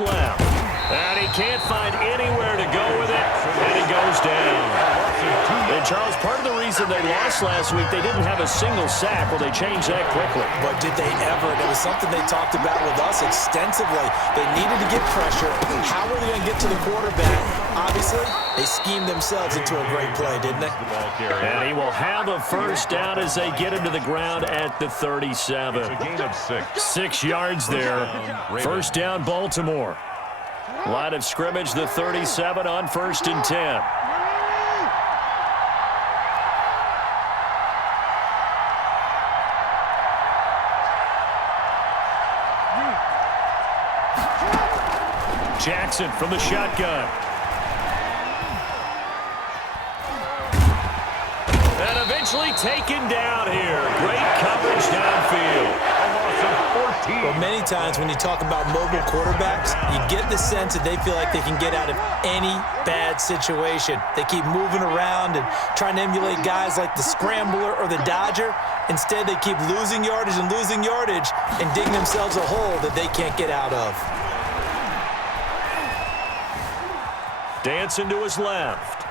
left. And he can't find anywhere to go with it, and he goes down. And, Charles, part of the reason they lost last week, they didn't have a single sack. Well, they changed that quickly. But did they ever? It was something they talked about with us extensively. They needed to get pressure. How were they going to get to the quarterback? Obviously, they schemed themselves into a great play, didn't they? And he will have a first down as they get him to the ground at the 37. It's a gain of 6. 6 yards there. First down, Baltimore. Line of scrimmage, the 37 on 1st and 10. Jackson from the shotgun. And eventually taken down here. Great coverage downfield. Well, many times when you talk about mobile quarterbacks, you get the sense that they feel like they can get out of any bad situation. They keep moving around and trying to emulate guys like the Scrambler or the Dodger. Instead, they keep losing yardage and digging themselves a hole that they can't get out of. Dancing to his left.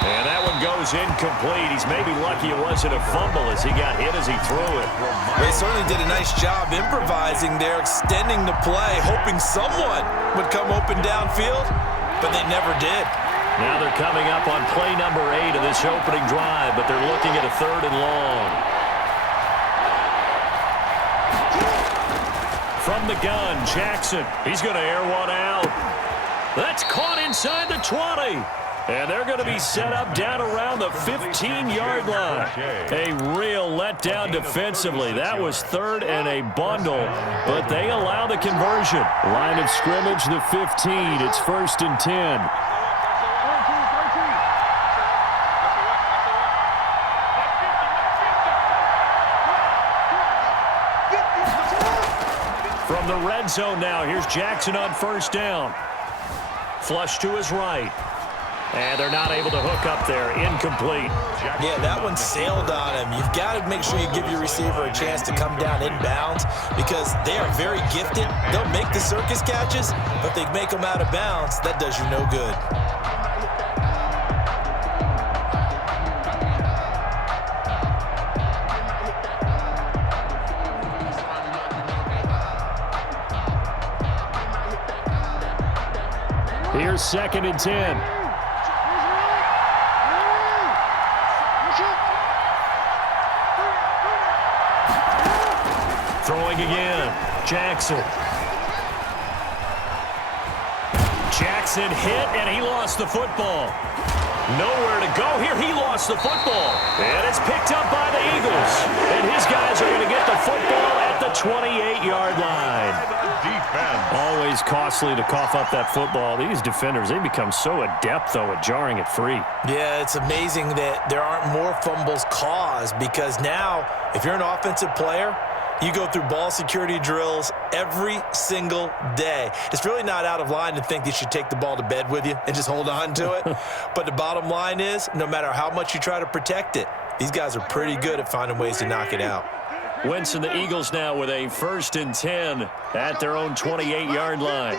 And that one goes incomplete. He's maybe lucky it wasn't a fumble as he got hit as he threw it. They certainly did a nice job improvising there, extending the play, hoping someone would come open downfield, but they never did. Now they're coming up on play number 8 of this opening drive, but they're looking at a 3rd and long. From the gun, Jackson. He's going to air one out. That's caught inside the 20. And they're going to be set up down around the 15-yard line. A real letdown defensively. That was 3rd and a bundle, but they allow the conversion. Line of scrimmage, the 15. It's 1st and 10. From the red zone now, here's Jackson on 1st down. Flush to his right. And they're not able to hook up there. Incomplete. Yeah, that one sailed on him. You've got to make sure you give your receiver a chance to come down inbounds because they are very gifted. They'll make the circus catches, but they make them out of bounds. That does you no good. Here's 2nd and 10. Throwing again. Jackson. Jackson hit, and he lost the football. Nowhere to go here. He lost the football. And it's picked up by the Eagles. And his guys are going to get the football at the 28-yard line. Defense. Always costly to cough up that football. These defenders, they become so adept, though, at jarring it free. Yeah, it's amazing that there aren't more fumbles caused because now, if you're an offensive player, you go through ball security drills every single day. It's really not out of line to think you should take the ball to bed with you and just hold on to it. But the bottom line is, no matter how much you try to protect it, these guys are pretty good at finding ways to knock it out. Wentz and the Eagles now with a 1st and 10 at their own 28-yard line.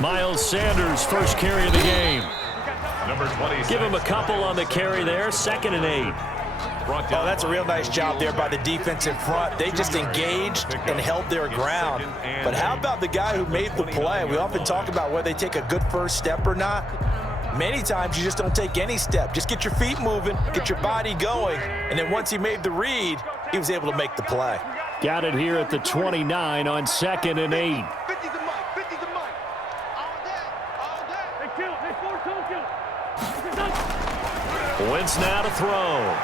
Miles Sanders, first carry of the game. Number 26. Give him a couple on the carry there. 2nd and 8. Oh, that's a real nice job there by the defense in front. They just engaged and held their ground. But how about the guy who made the play? We often talk about whether they take a good first step or not. Many times you just don't take any step. Just get your feet moving, get your body going, and then once he made the read, he was able to make the play. Got it here at the 29 on 2nd and 8. Wentz now to throw.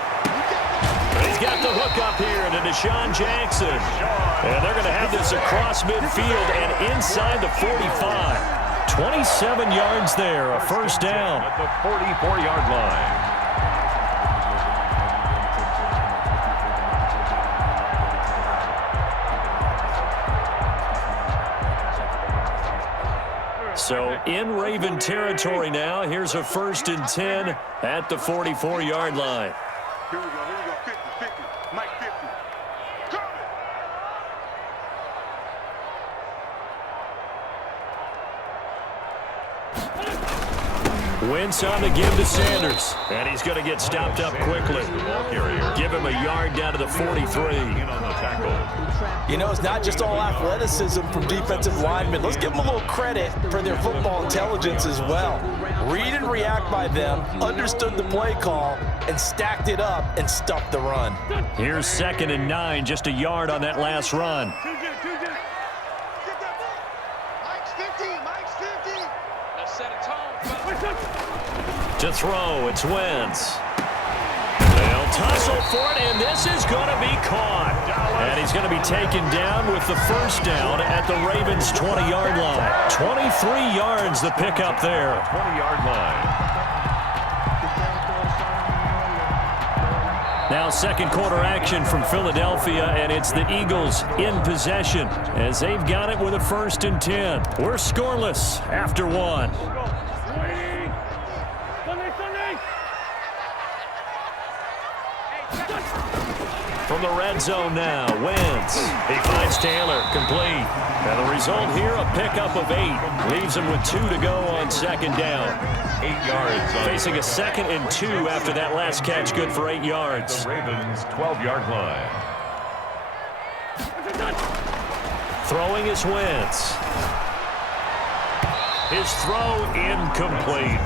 He's got the hook up here to Deshaun Jackson. And they're going to have this across midfield and inside the 45. 27 yards there, a first down. At the 44-yard line. So in Raven territory now. Here's a 1st and 10 at the 44-yard line. Here we go, 50, Mike 50. Wentz on the give to Sanders. And he's going to get stopped up quickly. Give him a yard down to the 43. You know, it's not just all athleticism from defensive linemen. Let's give them a little credit for their football intelligence as well. Read and react by them, understood the play call, and stacked it up and stuffed the run. Here's 2nd and 9, just a yard on that last run. To throw, it's Wentz. They'll tussle for it, and this is going to be caught. And he's going to be taken down with the first down at the Ravens' 20-yard line. 23 yards the pickup there. 20-yard line. Now second quarter action from Philadelphia, and it's the Eagles in possession as they've got it with a 1st and 10. We're scoreless after 1. From the red zone now, Wentz. He finds Taylor, complete. And the result here, a pickup of 8. Leaves him with 2 to go on 2nd down. 8 yards. Facing a 2nd and 2 after that last catch, good for 8 yards. The Ravens' 12-yard line. Throwing is Wentz. His throw incomplete.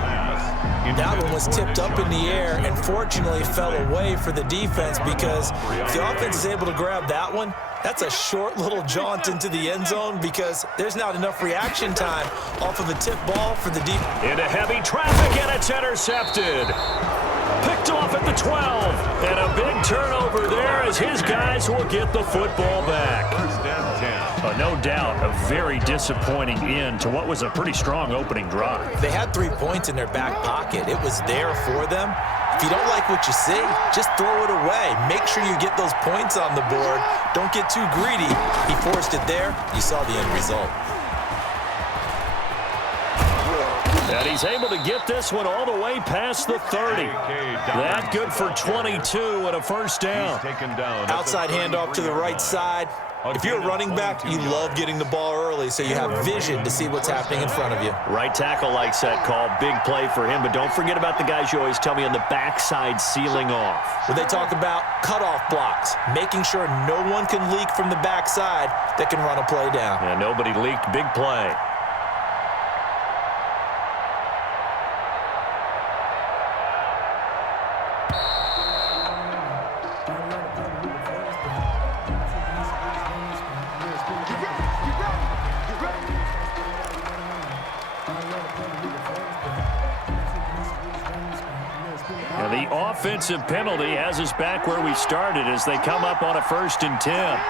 That one was tipped up in the air and fortunately fell away for the defense, because if the offense is able to grab that one, that's a short little jaunt into the end zone because there's not enough reaction time off of a tip ball for the deep. Into heavy traffic, and it's intercepted. Picked off at the 12. And a big turnover there as his guys will get the football back. 1st and 10. No doubt a very disappointing end to what was a pretty strong opening drive. They had 3 points in their back pocket. It was there for them. If you don't like what you see, just throw it away. Make sure you get those points on the board. Don't get too greedy. He forced it there. You saw the end result. And he's able to get this one all the way past the 30. That good for 22 and a 1st down. Outside handoff to the right side. If you're a running back, you love getting the ball early so you have vision to see what's happening in front of you. Right tackle likes that call. Big play for him, but don't forget about the guys you always tell me on the backside sealing off. Well, they talk about cutoff blocks, making sure no one can leak from the backside that can run a play down. Yeah, nobody leaked. Big play. The offensive penalty has us back where we started as they come up on a 1st and 10.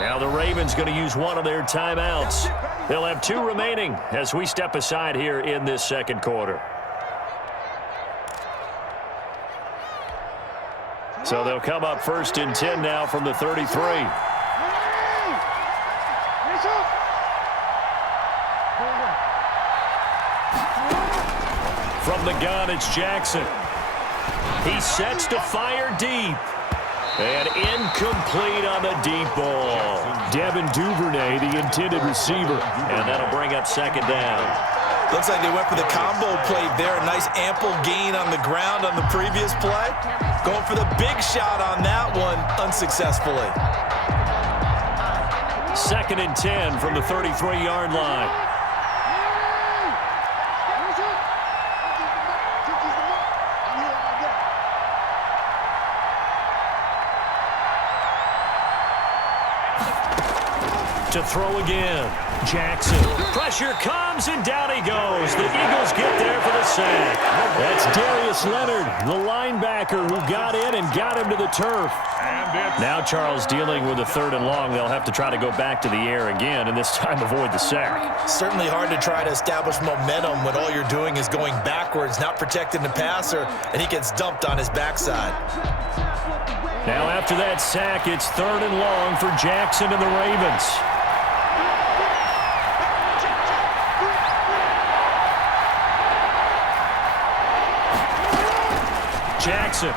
Now the Ravens going to use one of their timeouts. They'll have 2 remaining as we step aside here in this second quarter. So they'll come up 1st and 10 now from the 33. From the gun, it's Jackson. He sets to fire deep. And incomplete on the deep ball. Devin Duvernay, the intended receiver. And that'll bring up 2nd down. Looks like they went for the combo play there. A nice ample gain on the ground on the previous play. Going for the big shot on that one unsuccessfully. 2nd and 10 from the 33-yard line. To throw again. Jackson. Pressure comes, and down he goes. The Eagles get there for the sack. That's Darius Leonard, the linebacker who got in and got him to the turf. Now Charles dealing with a 3rd and long. They'll have to try to go back to the air again, and this time avoid the sack. Certainly hard to try to establish momentum when all you're doing is going backwards, not protecting the passer, and he gets dumped on his backside. Now after that sack, it's 3rd and long for Jackson and the Ravens. Jackson.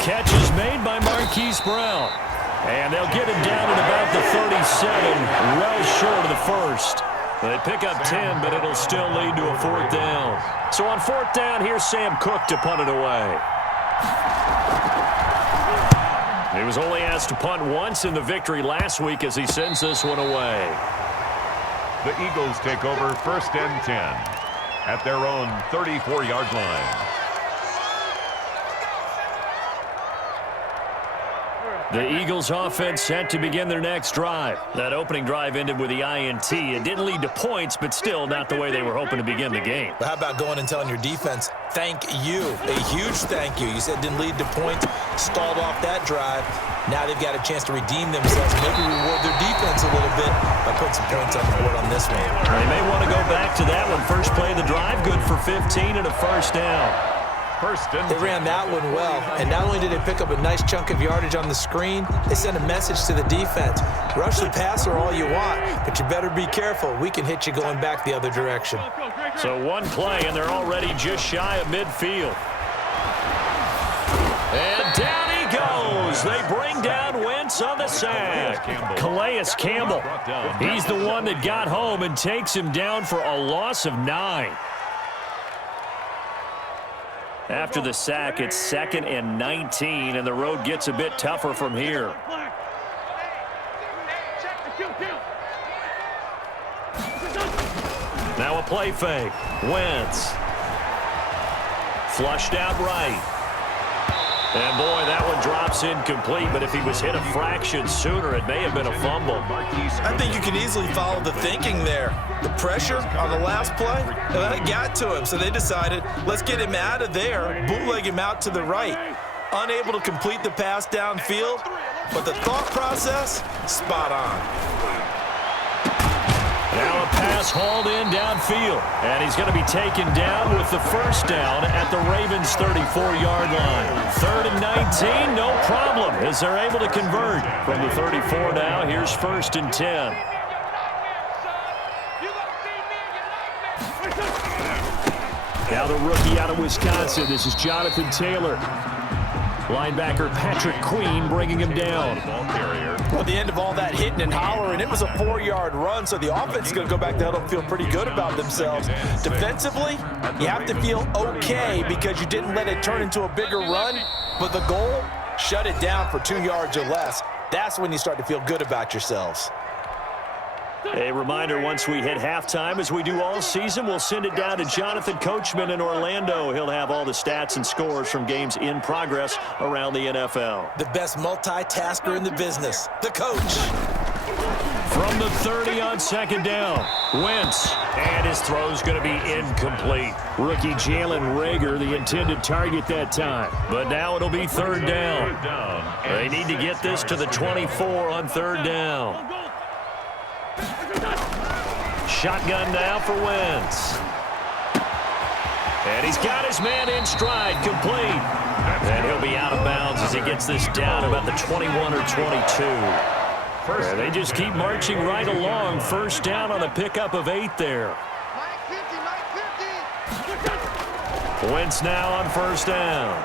Catch is made by Marquise Brown. And they'll get him down at about the 37, well short of the first. They pick up 10, but it'll still lead to a 4th down. So on 4th down, here's Sam Cook to punt it away. He was only asked to punt once in the victory last week as he sends this one away. The Eagles take over 1st and 10 at their own 34-yard line. The Eagles offense set to begin their next drive. That opening drive ended with the INT. It didn't lead to points, but still not the way they were hoping to begin the game. But how about going and telling your defense, thank you, a huge thank you. You said it didn't lead to points, stalled off that drive. Now they've got a chance to redeem themselves, maybe reward their defense a little bit by putting some points on the board on this one. They may want to go back to that one. First play of the drive, good for 15 and a 1st down. They ran that one well, and not only did they pick up a nice chunk of yardage on the screen, they sent a message to the defense. Rush the passer all you want, but you better be careful. We can hit you going back the other direction. So one play, and they're already just shy of midfield. And down he goes. They bring down Wentz on the sack. Calais Campbell. He's the one that got home and takes him down for a loss of 9. After the sack, it's 2nd and 19, and the road gets a bit tougher from here. Now a play fake. Wentz. Flushed out right. And, boy, that one drops incomplete, but if he was hit a fraction sooner, it may have been a fumble. I think you can easily follow the thinking there. The pressure on the last play, that got to him, so they decided, let's get him out of there, bootleg him out to the right. Unable to complete the pass downfield, but the thought process, spot on. Now a pass hauled in downfield, and he's going to be taken down with the 1st down at the Ravens' 34-yard line. 3rd and 19, no problem, as they're able to convert. From the 34 now, here's 1st and 10. Now the rookie out of Wisconsin, this is Jonathan Taylor. Linebacker Patrick Queen bringing him down. Well, the end of all that hitting and hollering, it was a 4-yard run, so the offense is going to go back to huddle and feel pretty good about themselves. Defensively, you have to feel okay because you didn't let it turn into a bigger run, but the goal, shut it down for 2 yards or less. That's when you start to feel good about yourselves. A reminder, once we hit halftime, as we do all season, we'll send it down to Jonathan Coachman in Orlando. He'll have all the stats and scores from games in progress around the NFL. The best multitasker in the business, the coach. From the 30 on 2nd down, Wentz, and his throw's going to be incomplete. Rookie Jalen Reagor, the intended target that time. But now it'll be 3rd down. They need to get this to the 24 on 3rd down. Shotgun now for Wentz. And he's got his man in stride, complete. And he'll be out of bounds as he gets this down about the 21 or 22. And they just keep marching right along. 1st down on a pickup of 8 there. Wentz now on 1st down.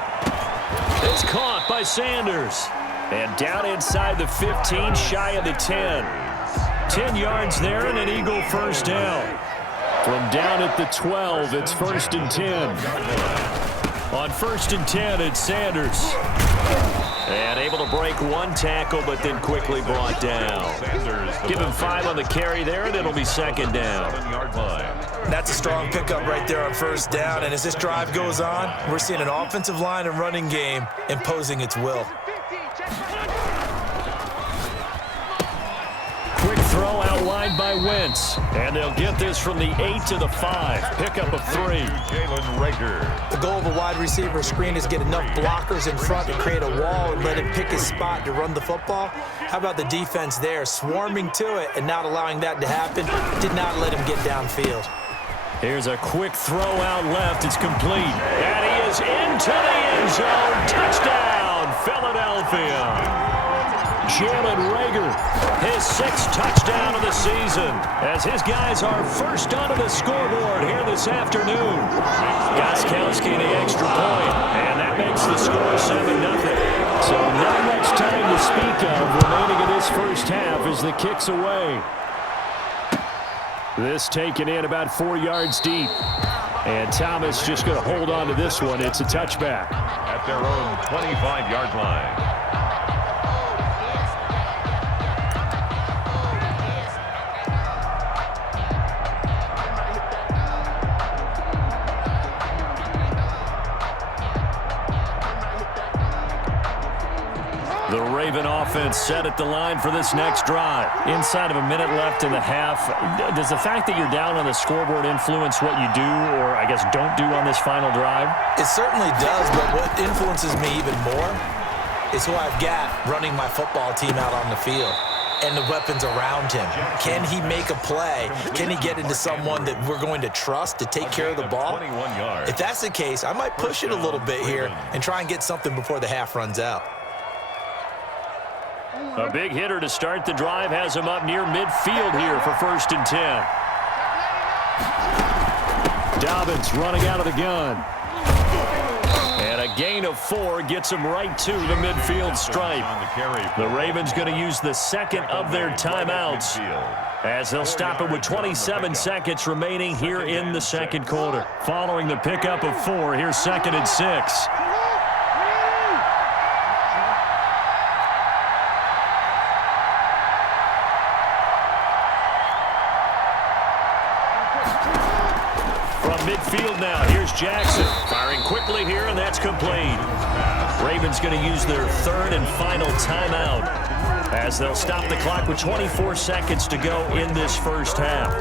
It's caught by Sanders. And down inside the 15, shy of the 10. 10 yards there and an Eagle 1st down. From down at the 12, it's 1st and 10. On 1st and 10, it's Sanders. And able to break one tackle, but then quickly brought down. Give him 5 on the carry there, and it'll be 2nd down. That's a strong pickup right there on 1st down. And as this drive goes on, we're seeing an offensive line and running game imposing its will. Quick throw outlined by Wentz. And they'll get this from the 8 to the 5. Pickup of 3. Jalen Reagor. The goal of a wide receiver screen is to get enough blockers in front to create a wall and let him pick his spot to run the football. How about the defense there, swarming to it and not allowing that to happen? Did not let him get downfield. Here's a quick throw out left. It's complete. And he is into the end zone. Touchdown, Philadelphia. Jalen Reagor, his 6th touchdown of the season, as his guys are first onto the scoreboard here this afternoon. Gostkowski the extra point, and that makes the score 7-0. So not much time to speak of remaining in this first half as the kick's away. This taken in about 4 yards deep. And Thomas just going to hold on to this one. It's a touchback. At their own 25-yard line. The Raven offense set at the line for this next drive. Inside of a minute left in the half, does the fact that you're down on the scoreboard influence what you do or, I guess, don't do on this final drive? It certainly does, but what influences me even more is who I've got running my football team out on the field and the weapons around him. Can he make a play? Can he get into someone that we're going to trust to take care of the ball? If that's the case, I might push it a little bit here and try and get something before the half runs out. A big hitter to start the drive has him up near midfield here for 1st and 10. Dobbins running out of the gun. And a gain of 4 gets him right to the midfield stripe. The Ravens going to use the 2nd of their timeouts as they'll stop it with 27 seconds remaining here in the 2nd quarter. Following the pickup of 4, here's 2nd and 6. Midfield now. Here's Jackson firing quickly here, and that's complete. Ravens going to use their 3rd and final timeout as they'll stop the clock with 24 seconds to go in this first half.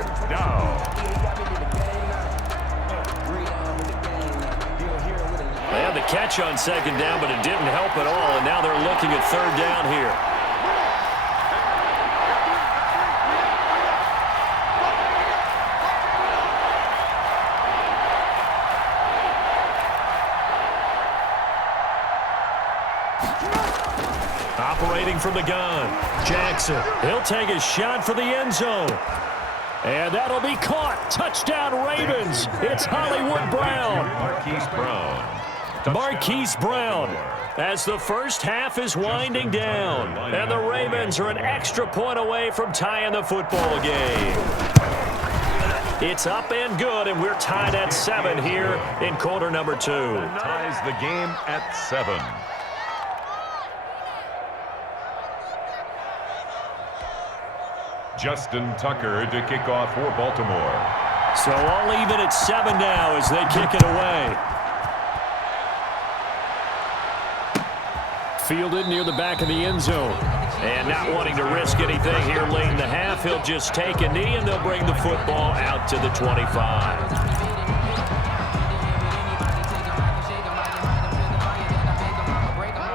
They had the catch on 2nd down, but it didn't help at all, and now they're looking at 3rd down here. Operating from the gun, Jackson. He'll take a shot for the end zone. And that'll be caught. Touchdown, Ravens. It's Hollywood Brown. Marquise Brown. As the first half is winding down. And the Ravens are an extra point away from tying the football game. It's up and good, and we're tied at 7 here in quarter number 2. Ties the game at 7. Justin Tucker to kick off for Baltimore. So all even at 7 now as they kick it away. Fielded near the back of the end zone. And not wanting to risk anything here late in the half, he'll just take a knee and they'll bring the football out to the 25.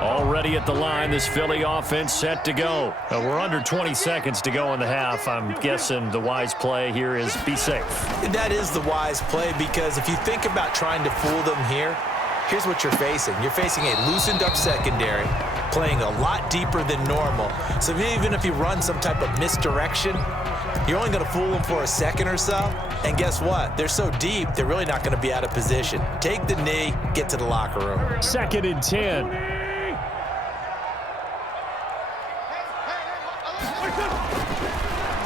Already at the line, this Philly offense set to go. We're under 20 seconds to go in the half. I'm guessing the wise play here is be safe. That is the wise play, because if you think about trying to fool them here, here's what you're facing. You're facing a loosened up secondary, playing a lot deeper than normal. So even if you run some type of misdirection, you're only going to fool them for a second or so. And guess what? They're so deep, they're really not going to be out of position. Take the knee, get to the locker room. 2nd and 10.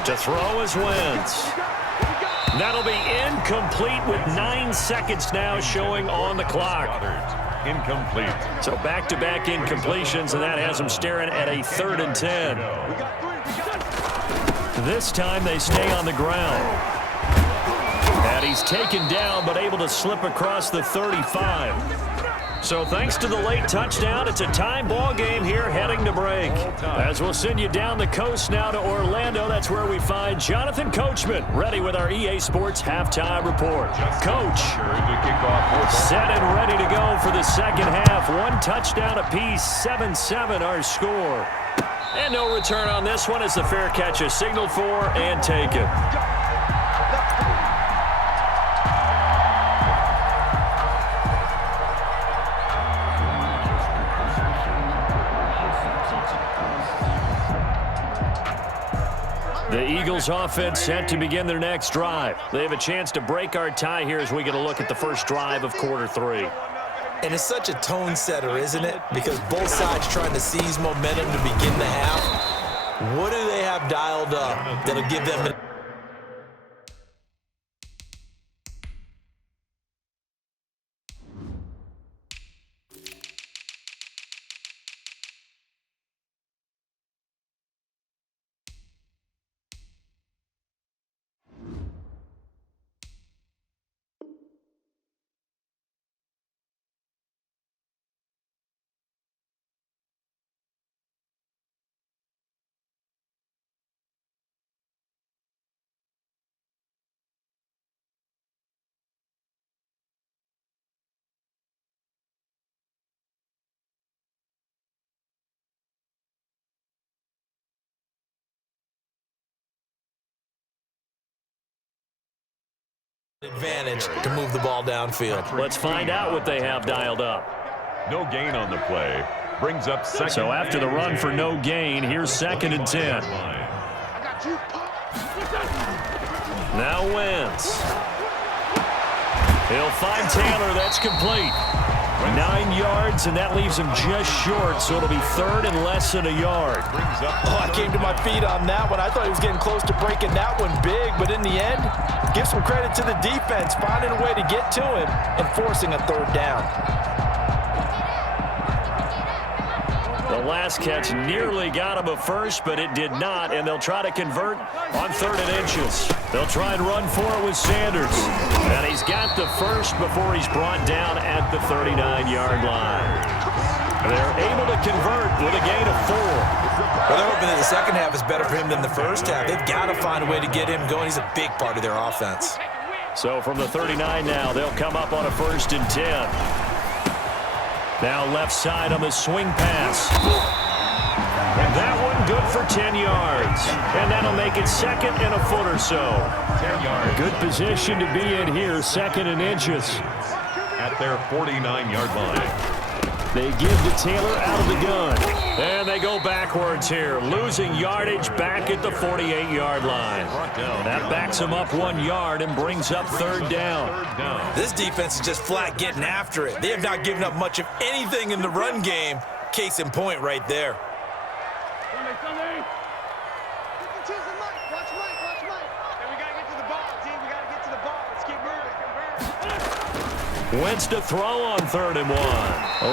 To throw is Wentz. That'll be incomplete with 9 seconds now showing on the clock. Incomplete. So back-to-back incompletions, and that has them staring at a 3rd and 10. This time they stay on the ground. And he's taken down, but able to slip across the 35. So thanks to the late touchdown, it's a time ball game here heading to break. As we'll send you down the coast now to Orlando, that's where we find Jonathan Coachman ready with our EA Sports halftime report. Coach, set and ready to go for the second half. 1 touchdown apiece, 7-7 our score. And no return on this one as the fair catch is signaled for and taken. The Eagles offense set to begin their next drive. They have a chance to break our tie here as we get a look at the first drive of quarter 3. And it's such a tone setter, isn't it? Because both sides trying to seize momentum to begin the half. What do they have dialed up that'll give them an advantage to move the ball downfield? Let's find out what they have dialed up. No gain on the play. Brings up second. So after the run for no gain, here's 2nd and 10. Now Wentz. He'll find Taylor. That's complete. 9 yards, and that leaves him just short, so it'll be 3rd and less than a yard. Oh, I came to my feet on that one. I thought he was getting close to breaking that one big, but in the end, give some credit to the defense, finding a way to get to him and forcing a 3rd down. The last catch nearly got him a first, but it did not, and they'll try to convert on 3rd and inches. They'll try and run for it with Sanders. And he's got the first before he's brought down at the 39-yard line. They're able to convert with a gain of 4. Well, they're hoping that the second half is better for him than the first half. They've got to find a way to get him going. He's a big part of their offense. So from the 39 now, they'll come up on a 1st and 10. Now left side on the swing pass. And that one good for 10 yards. And that'll make it 2nd and a foot or so. 10 yards. Good position to be in here, 2nd and inches. At their 49-yard line. They give to Taylor out of the gun. And they go backwards here, losing yardage back at the 48-yard line. That backs them up 1 yard and brings up 3rd down. This defense is just flat getting after it. They have not given up much of anything in the run game. Case in point right there. Wentz to throw on 3rd and 1.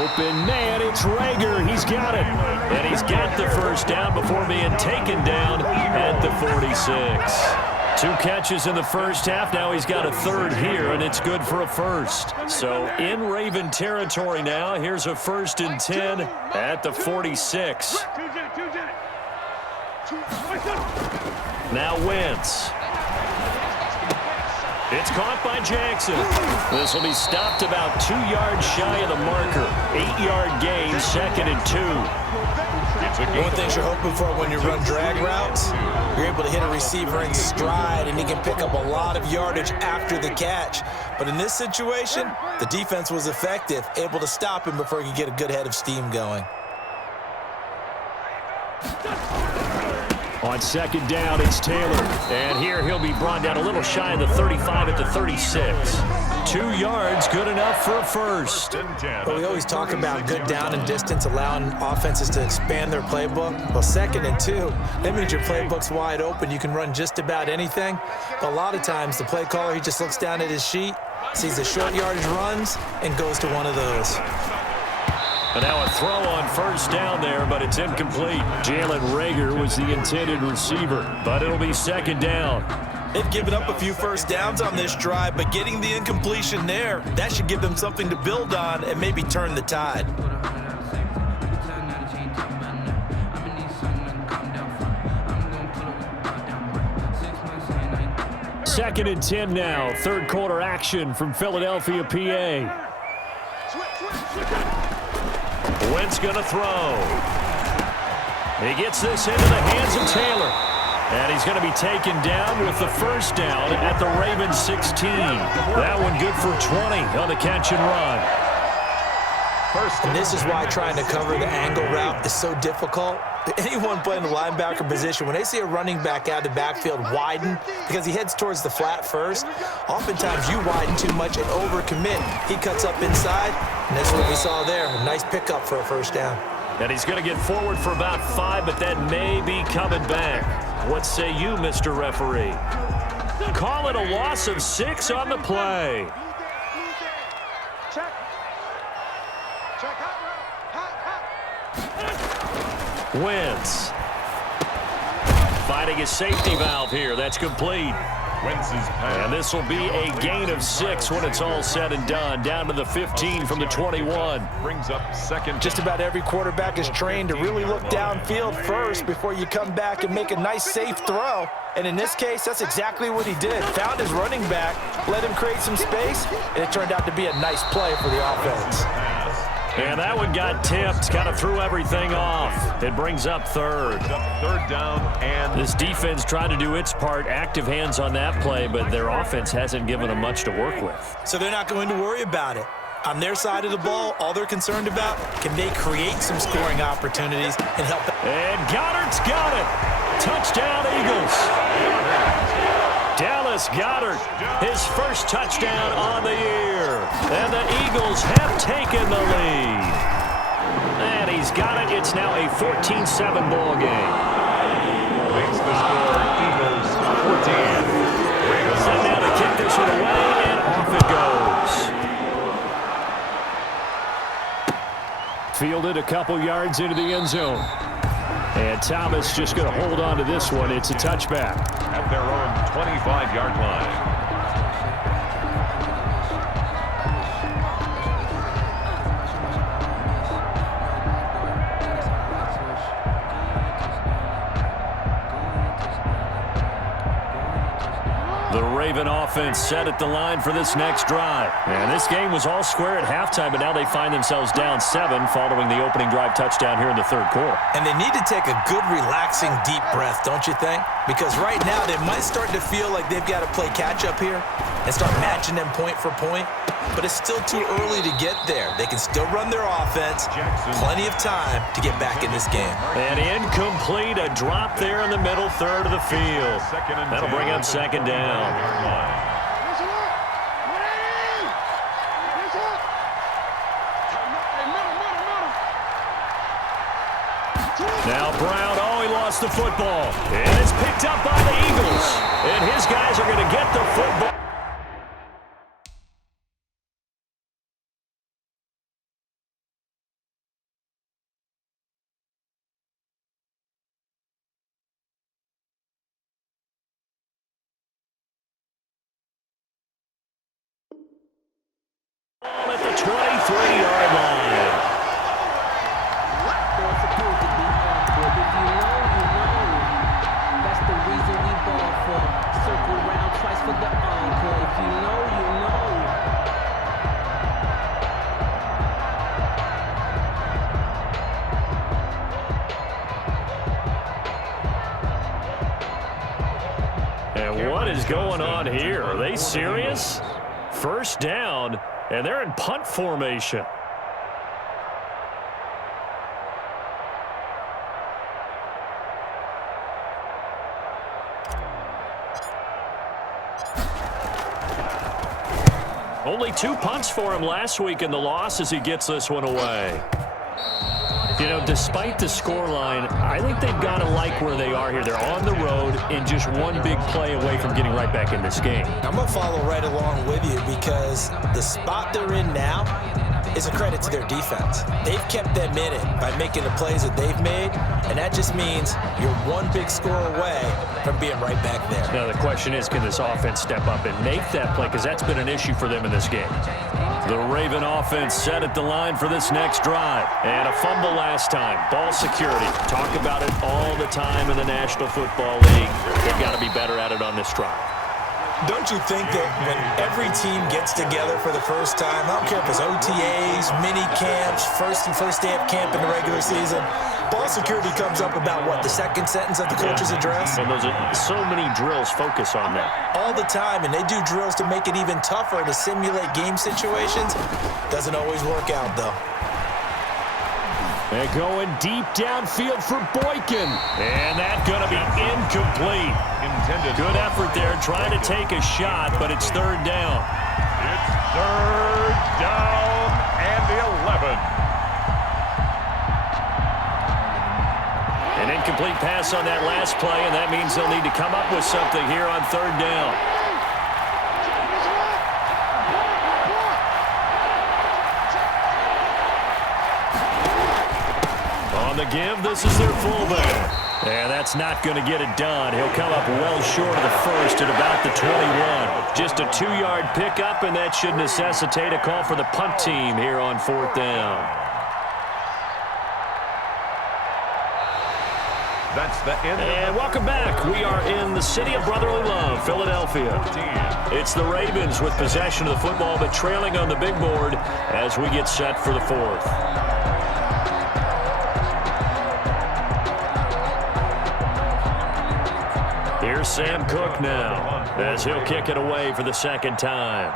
Open man, it's Rager. He's got it. And he's got the first down before being taken down at the 46. 2 catches in the first half. Now he's got a 3rd here, and it's good for a first. So in Raven territory now. Here's a 1st and 10 at the 46. Now Wentz. It's caught by Jackson. This will be stopped about 2 yards shy of the marker. 8-yard gain, 2nd and 2. One thing you're hoping for when you run drag routes, you're able to hit a receiver in stride, and he can pick up a lot of yardage after the catch. But in this situation, the defense was effective, able to stop him before he could get a good head of steam going. On 2nd down, it's Taylor. And here he'll be brought down a little shy of the 35 at the 36. 2 yards, good enough for a first. But we always talk about good down and distance, allowing offenses to expand their playbook. Well, 2nd and 2, that means your playbook's wide open. You can run just about anything. But a lot of times, the play caller, he just looks down at his sheet, sees the short yardage runs, and goes to one of those. And now a throw on 1st down there, but it's incomplete. Jalen Rager was the intended receiver, but it'll be 2nd down. They've given up a few first downs on this drive, but getting the incompletion there, that should give them something to build on and maybe turn the tide. Second and 10 now. 3rd quarter action from Philadelphia, PA. Wentz going to throw. He gets this into the hands of Taylor. And he's going to be taken down with the first down at the Ravens 16. That one good for 20 on the catch and run. And this is why trying to cover the angle route is so difficult. Anyone playing the linebacker position, when they see a running back out of the backfield widen because he heads towards the flat first, oftentimes you widen too much and overcommit. He cuts up inside, and that's what we saw there. A nice pickup for a first down. And he's going to get forward for about 5, but that may be coming back. What say you, Mr. Referee? Call it a loss of 6 on the play. Wentz finding his safety valve here. That's complete. And this will be a gain of 6 when it's all said and done. Down to the 15 from the 21. Brings up second. Just about every quarterback is trained to really look downfield first before you come back and make a nice, safe throw. And in this case, that's exactly what he did. Found his running back, let him create some space, and it turned out to be a nice play for the offense. And that one got tipped, kind of threw everything off. It brings up third. Third down, and this defense tried to do its part, active hands on that play, but their offense hasn't given them much to work with. So they're not going to worry about it. On their side of the ball, all they're concerned about, can they create some scoring opportunities and help them? And Goddard's got it. Touchdown, Eagles. Dallas Goedert, his first touchdown on the year. And the Eagles have taken the lead. And he's got it. It's now a 14-7 ball game. Makes the score Eagles 14. Set down to kick this one away, and off it goes. Fielded a couple yards into the end zone. And Thomas just going to hold on to this one. It's a touchback. At their own 25-yard line. The Raven offense set at the line for this next drive. And this game was all square at halftime, but now they find themselves down 7 following the opening drive touchdown here in the third quarter. And they need to take a good, relaxing, deep breath, don't you think? Because right now they might start to feel like they've got to play catch-up here and start matching them point for point. But it's still too early to get there. They can still run their offense. Plenty of time to get back in this game. And incomplete, a drop there in the middle third of the field. That'll bring up second down. Now Brown, he lost the football. And it's picked up by the Eagles. And his guys are going to get the football. At the 23-yard line. That's the reason we ball for. Circle around twice for the encore. If you know, you know. And what is going on here? Are they serious? First down, and they're in punt formation. Only 2 punts for him last week in the loss as he gets this one away. You know, despite the scoreline, I think they've got to like where they are here. They're on the road and just one big play away from getting right back in this game. I'm going to follow right along with you because the spot they're in now is a credit to their defense. They've kept them in it by making the plays that they've made, and that just means you're one big score away from being right back there. Now the question is, can this offense step up and make that play? Because that's been an issue for them in this game. The Raven offense set at the line for this next drive. And a fumble last time. Ball security. Talk about it all the time in the National Football League. They've got to be better at it on this drive. Don't you think that when every team gets together for the first time, I don't care if it's OTAs, mini camps, first day of camp in the regular season, ball security comes up about, what, the second sentence of the coach's address? And those are so many drills focus on that. All the time, and they do drills to make it even tougher to simulate game situations. Doesn't always work out, though. And going deep downfield for Boykin. And that's going to be incomplete. Good effort there trying to take a shot, but it's third down. It's third down and 11. An incomplete pass on that last play, and that means they'll need to come up with something here on third down. On the give, this is their fullback. And that's not going to get it done. He'll come up well short of the first at about the 21. Just a 2-yard pickup, and that should necessitate a call for the punt team here on fourth down. That's the end. And welcome back. We are in the city of brotherly love, Philadelphia. It's the Ravens with possession of the football, but trailing on the big board as we get set for the fourth. Here's Sam Cook now as he'll kick it away for the second time.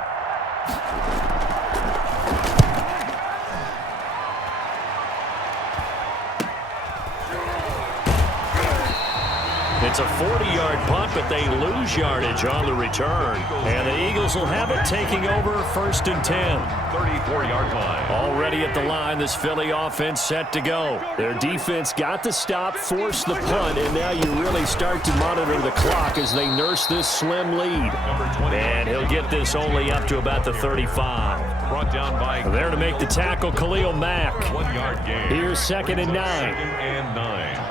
It's a 40-yard punt, but they lose yardage on the return. And the Eagles will have it taking over first and 10. 34-yard line. Already at the line, this Philly offense set to go. Their defense got the stop, forced the punt, and now you really start to monitor the clock as they nurse this slim lead. And he'll get this only up to about the 35. Brought down by There to make the tackle, Khalil Mack. 1-yard gain. Here's second and 9. Second and 9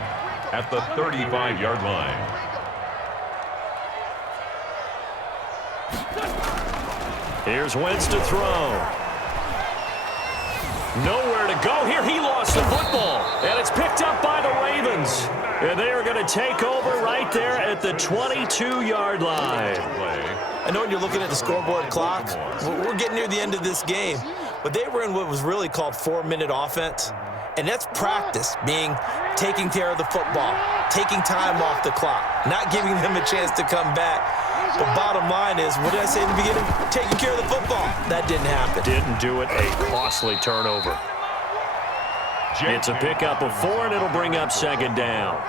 at the 35-yard line. Here's Wentz to throw. Nowhere to go here. He lost the football, and it's picked up by the Ravens. And they are going to take over right there at the 22-yard line. I know when you're looking at the scoreboard clock, we're getting near the end of this game, but they were in what was really called 4-minute offense. And that's practice, being taking care of the football, taking time off the clock, not giving them a chance to come back. But bottom line is, what did I say in the beginning? Taking care of the football. That didn't happen. Didn't do it. A costly turnover. It's a pickup of 4, and it'll bring up second down.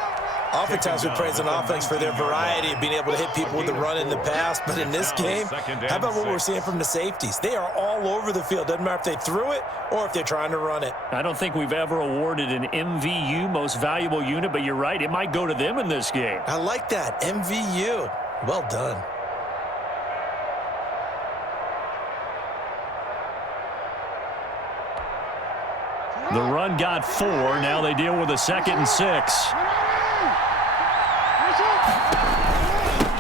Oftentimes we praise an offense for their variety of being able to hit people with the run in the pass, but in this game, how about what we're seeing from the safeties? They are all over the field. Doesn't matter if they threw it or if they're trying to run it. I don't think we've ever awarded an MVU, most valuable unit, but you're right, it might go to them in this game. I like that, MVU. Well done. The run got 4. Now they deal with a 2nd and 6.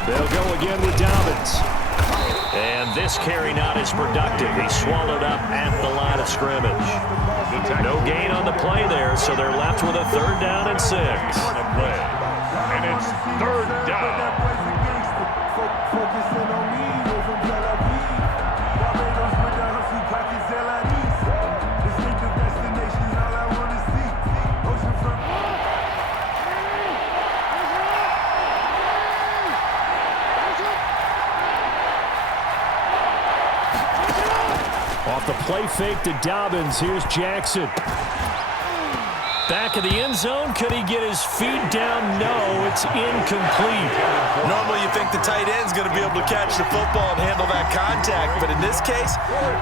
They'll go again with Dobbins. And this carry not as productive. He's swallowed up at the line of scrimmage. No gain on the play there, so they're left with a 3rd down and 6. And it's 3rd down. Off the play fake to Dobbins. Here's Jackson. Back of the end zone. Could he get his feet down? No, it's incomplete. Normally you think the tight end's going to be able to catch the football and handle that contact, but in this case,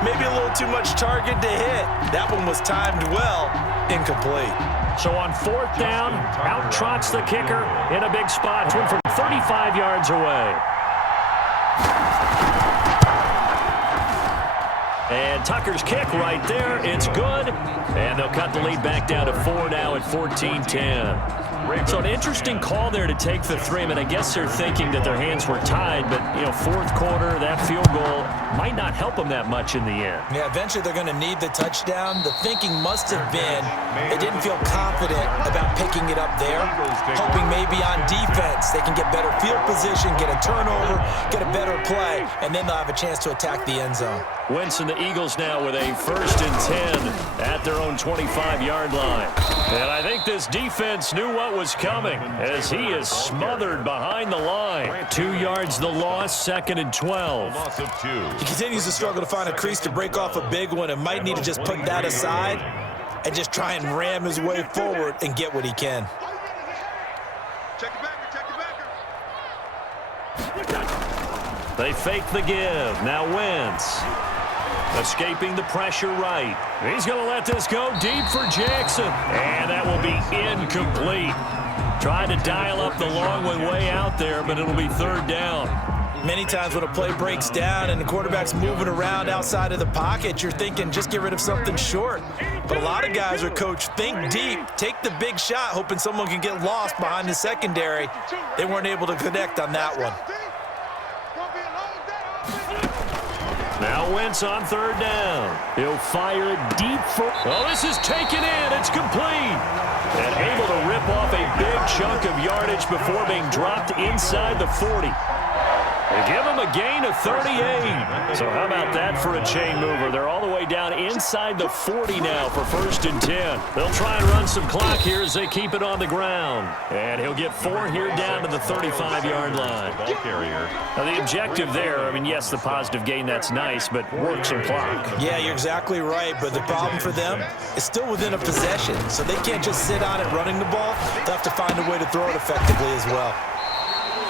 maybe a little too much target to hit. That one was timed well, incomplete. So on 4th down, out trots the kicker in a big spot. It's one from 35 yards away. And Tucker's kick right there. It's good. And they'll cut the lead back down to 4 now at 14-10. So an interesting call there to take the 3. I mean, I guess they're thinking that their hands were tied, but, you know, 4th quarter, that field goal might not help them that much in the end. Yeah, eventually they're going to need the touchdown. The thinking must have been they didn't feel confident about picking it up there, hoping maybe on defense they can get better field position, get a turnover, get a better play, and then they'll have a chance to attack the end zone. Wentz and the Eagles now with a 1st and 10 at their own 25-yard line. And I think this defense knew what was coming as he is smothered behind the line. 2 yards the loss, 2nd and 12. Loss of 2. He continues to struggle to find a crease to break off a big one and might need to just put that aside. and just try and ram his way forward and get what he can. Check the backer, check the backer. They fake the give. Now Wentz. Escaping the pressure right. He's going to let this go deep for Jackson. And that will be incomplete. Trying to dial up the long one way out there, but it'll be third down. Many times when a play breaks down and the quarterback's moving around outside of the pocket, you're thinking just get rid of something short. But a lot of guys are coached, think deep, take the big shot, hoping someone can get lost behind the secondary. They weren't able to connect on that one. Now Wentz on third down. He'll fire it deep for... Oh, this is taken in. It's complete. And able to rip off a big chunk of yardage before being dropped inside the 40. They give him a gain of 38. So how about that for a chain mover? They're all the way down inside the 40 now for 1st and 10. They'll try and run some clock here as they keep it on the ground. And he'll get 4 here down to the 35-yard line. Ball carrier. Now the objective there, I mean, yes, the positive gain, that's nice, but work some clock. Yeah, you're exactly right, but the problem for them is still within a possession, so they can't just sit on it running the ball. They'll have to find a way to throw it effectively as well.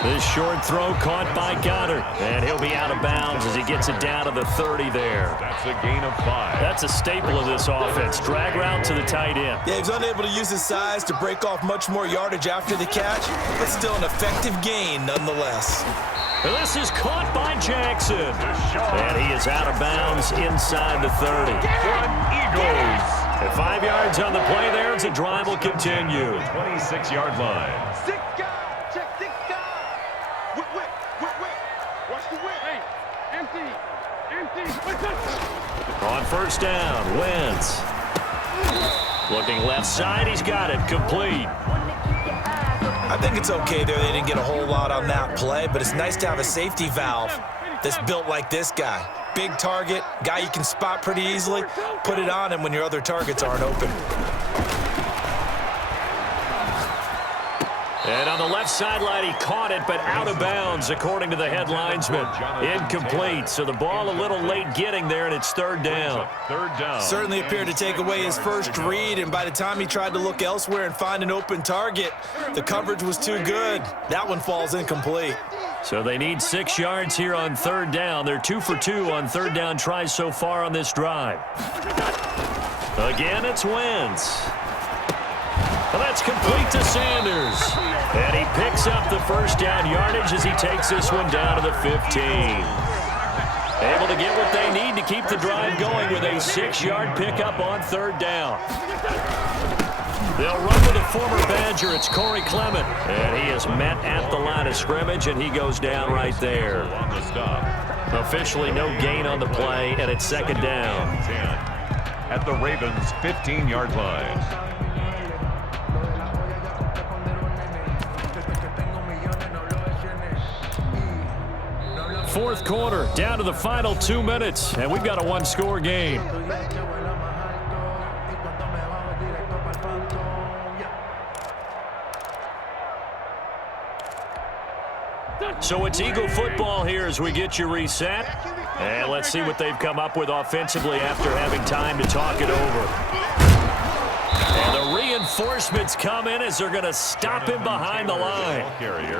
This short throw caught by Goddard, and he'll be out of bounds as he gets it down to the 30 there. That's a gain of 5. That's a staple of this offense. Drag route to the tight end. Yeah, he's unable to use his size to break off much more yardage after the catch, but still an effective gain nonetheless. And this is caught by Jackson, and he is out of bounds inside the 30. Eagles. And 5 yards on the play there as the drive will continue. 26-yard line. On first down, Wentz. Looking left side, he's got it, complete. I think it's okay there. They didn't get a whole lot on that play, but it's nice to have a safety valve that's built like this guy. Big target, guy you can spot pretty easily. Put it on him when your other targets aren't open. And on the left sideline, he caught it, but out of bounds, according to the head linesman. Incomplete, so the ball a little late getting there, and it's third down. Third down. Certainly appeared to take away his first read, and by the time he tried to look elsewhere and find an open target, the coverage was too good. That one falls incomplete. So they need 6 yards here on third down. They're 2 for 2 on third down tries so far on this drive. Again, it's Wentz. Well, that's complete to Sanders. And he picks up the first down yardage as he takes this one down to the 15. Able to get what they need to keep the drive going with a 6-yard pickup on third down. They'll run with a former Badger. It's Corey Clement. And he is met at the line of scrimmage, and he goes down right there. On the stop. Officially no gain on the play, and it's second down. 10 at the Ravens' 15-yard line. Fourth quarter, down to the final 2 minutes, and we've got a one-score game. So it's Eagle football here as we get you reset. And let's see what they've come up with offensively after having time to talk it over. And the reinforcements come in as they're going to stop him behind the line.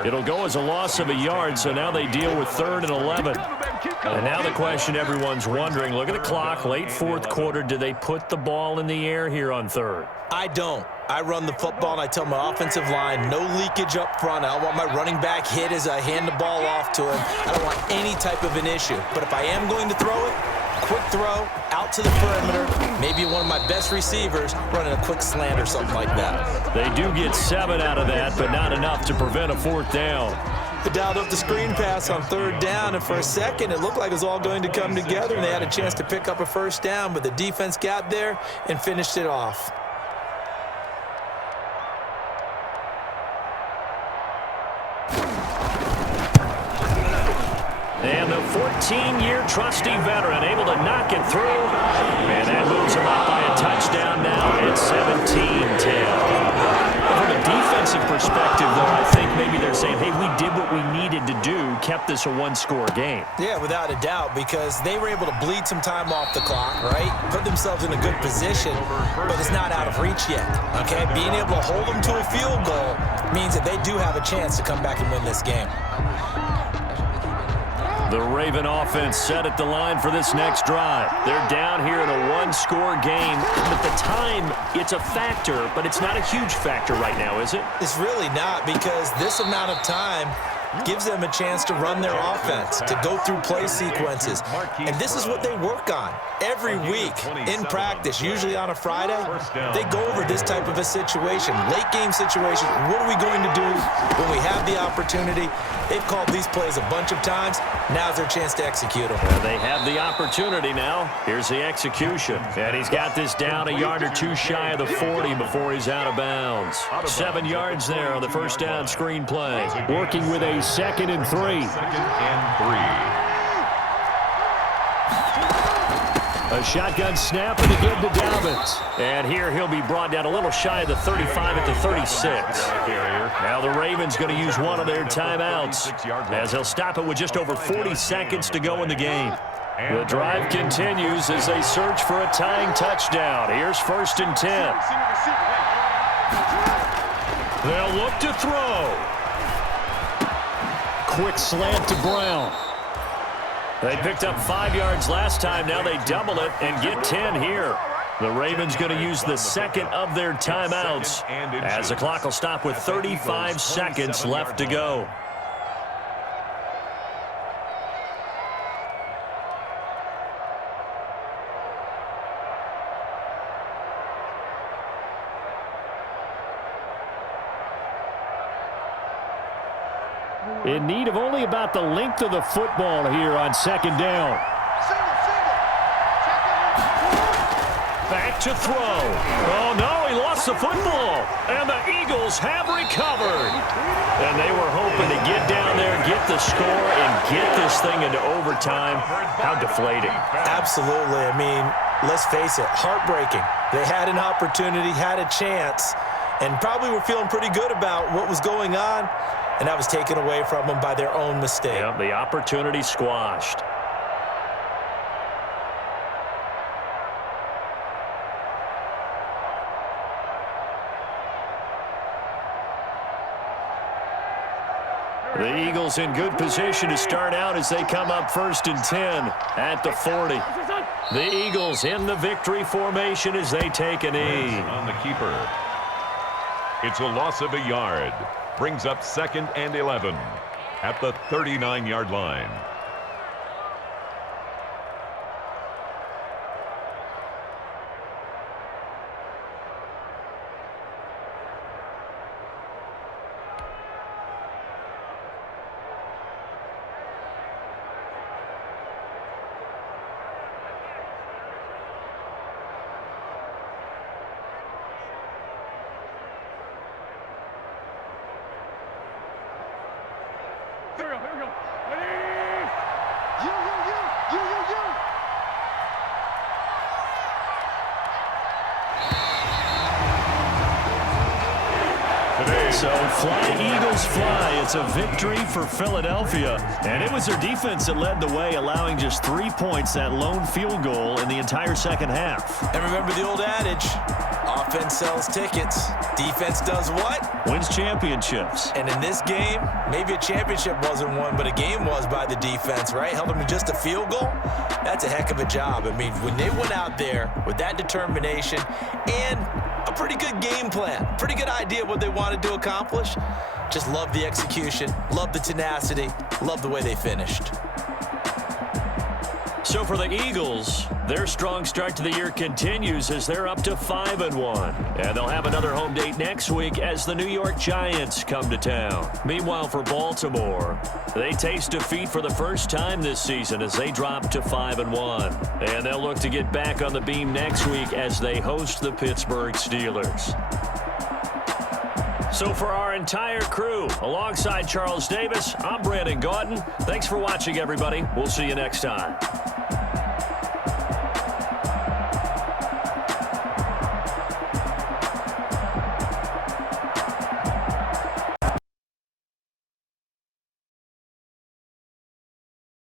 It'll go as a loss of a yard, so now they deal with 3rd and 11. And now the question everyone's wondering, look at the clock, late fourth quarter, do they put the ball in the air here on 3rd? I don't. I run the football, and I tell my offensive line, no leakage up front. I don't want my running back hit as I hand the ball off to him. I don't want any type of an issue. But if I am going to throw it, quick throw, out to the perimeter, maybe one of my best receivers running a quick slant or something like that. They do get 7 out of that, but not enough to prevent a 4th down. They dialed up the screen pass on 3rd down, and for a second, it looked like it was all going to come together, and they had a chance to pick up a 1st down, but the defense got there and finished it off. And the 14-year trusty veteran able to knock it through. And that moves him up by a touchdown now. It's 17-10. From a defensive perspective, though, I think maybe they're saying, hey, we did what we needed to do kept this a one-score game. Yeah, without a doubt, because they were able to bleed some time off the clock, right? Put themselves in a good position, but it's not out of reach yet, okay? Being able to hold them to a field goal means that they do have a chance to come back and win this game. The Raven offense set at the line for this next drive. They're down here in a one-score game. But the time, it's a factor, but it's not a huge factor right now, is it? It's really not, because this amount of time gives them a chance to run their offense, to go through play sequences. And this is what they work on every week in practice, usually on a Friday. They go over this type of a situation, late game situation. What are we going to do when we have the opportunity? They've called these plays a bunch of times. Now's their chance to execute them. Well, they have the opportunity now. Here's the execution. And he's got this down a yard or two shy of the 40 before he's out of bounds. 7 yards there on the first down screen play. Working with a 2nd and 3. 2nd and 3. A shotgun snap and again to Dobbins. And here he'll be brought down a little shy of the 35 at the 36. Now the Ravens going to use one of their timeouts as they'll stop it with just over 40 seconds to go in the game. The drive continues as they search for a tying touchdown. Here's 1st and 10. They'll look to throw. Quick slant to Brown. They picked up 5 yards last time. Now they double it and get 10 here. The Ravens going to use the 2nd of their timeouts as the clock will stop with 35 seconds left to go. In need of only about the length of the football here on 2nd down. Back to throw. Oh, no, he lost the football. And the Eagles have recovered. And they were hoping to get down there, get the score, and get this thing into overtime. How deflating. Absolutely. I mean, let's face it, heartbreaking. They had an opportunity, had a chance, and probably were feeling pretty good about what was going on. And that was taken away from them by their own mistake. Yeah, the opportunity squashed. The Eagles in good position to start out as they come up 1st and 10 at the 40. The Eagles in the victory formation as they take a knee. On the keeper. It's a loss of a yard. Brings up 2nd and 11 at the 39-yard line. So fly, Eagles fly. It's a victory for Philadelphia. And it was their defense that led the way, allowing just 3 points, that lone field goal in the entire second half. And remember the old adage, offense sells tickets. Defense does what? Wins championships. And in this game, maybe a championship wasn't won, but a game was by the defense, right? Held them to just a field goal. That's a heck of a job. I mean, when they went out there with that determination and a pretty good game plan, pretty good idea of what they wanted to accomplish, just love the execution, love the tenacity, love the way they finished. So for the Eagles, their strong start to the year continues as they're up to 5-1. And they'll have another home date next week as the New York Giants come to town. Meanwhile, for Baltimore, they taste defeat for the first time this season as they drop to 5-1. And they'll look to get back on the beam next week as they host the Pittsburgh Steelers. So for our entire crew, alongside Charles Davis, I'm Brandon Gaudin. Thanks for watching, everybody. We'll see you next time.